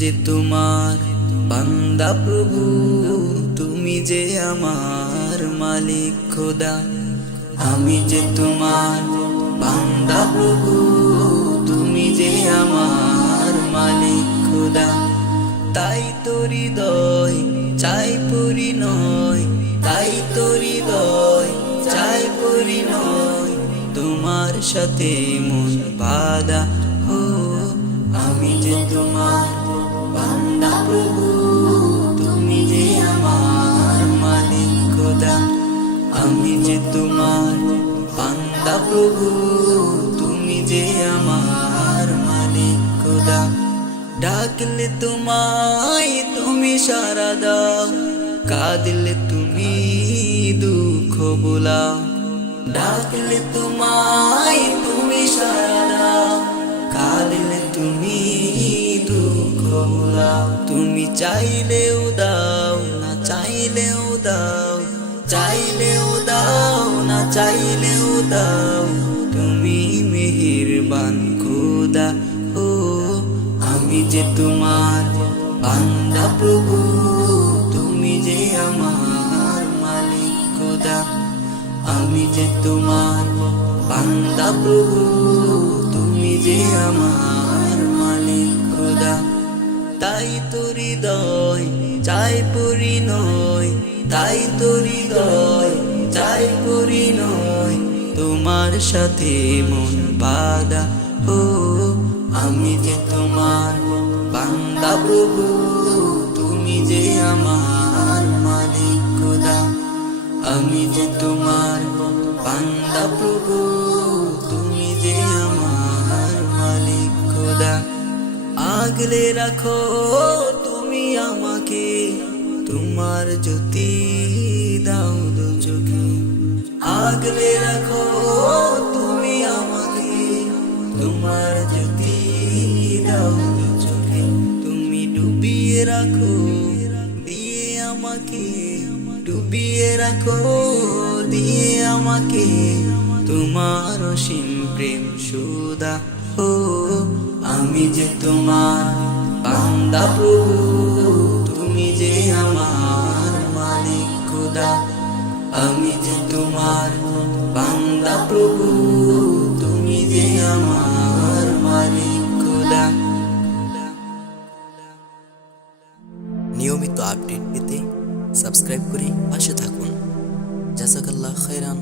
যে তোমার বান্দা প্রভু, তুমি যে আমার মালিক খোদা। আমি যে তোমার বান্দা প্রভু, তুমি যে আমার মালিক খোদা। তাই তো হৃদয় চাই পরিণয়, তাই তো হৃদয় চাই পরিণয়, তোমার সাথে মন বাঁধা। ও আমি যে তোমার বান্দা প্রভু, তুমি যে আমার মালিক খোদা। আমি যে তোমার বান্দা প্রভু, তুমি যে আমার মালিক খোদা। ডাকলে তোমায় তুমি সাড়া দাও, কাঁদলে তুমি দুঃখ ভোলাও। ডাকলে তোমায় তুমি সাড়া দাও, কাঁদলে তুমি দুঃখ ভোলাও। তুমি চাইলেও দাও, না চাইলেও দাও, চাইলেও দাও, না চাইলেও দাও, তুমি মেহেরবান খোদা। ও আমি যে তোমার বান্দা প্রভু, তুমি যে আমার মালিক খোদা। আমি যে তোমার বান্দা প্রভু, তুমি যে আমার মালিক খোদা। তাই তো হৃদয় চাই পরিণয়, তাই তো হৃদয় চাই পরিণয়, তোমার সাথে মন বাঁধা। ও আমি যে তোমার বান্দা প্রভু, তুমি যে আমার মালিক খোদা। আমি যে তোমার বান্দা প্রভু, তুমি যে আমার মালিক খোদা। আগলে রাখো তুমি আমাকে, তোমার জ্যোতি দাও দু চোখে। আগলে রাখো তুমি আমাকে, তোমার জ্যোতি দাও দু চোখে। তুমি ডুবিয়ে রাখো দিয়ে আমাকে, ডুবিয়ে রাখো দিয়ে আমাকে, তোমার অসীম প্রেম সুধা। ও আমি যে তোমার বান্দা প্রভু, তুমি যে আমার মালিক খোদা। আমি যে তোমার বান্দা প্রভু, তুমি যে আমার মালিক খোদা। নিয়মিত আপডেট পেতে সাবস্ক্রাইব করে পাশে থাকুন। জাযাকাল্লাহ খাইরান।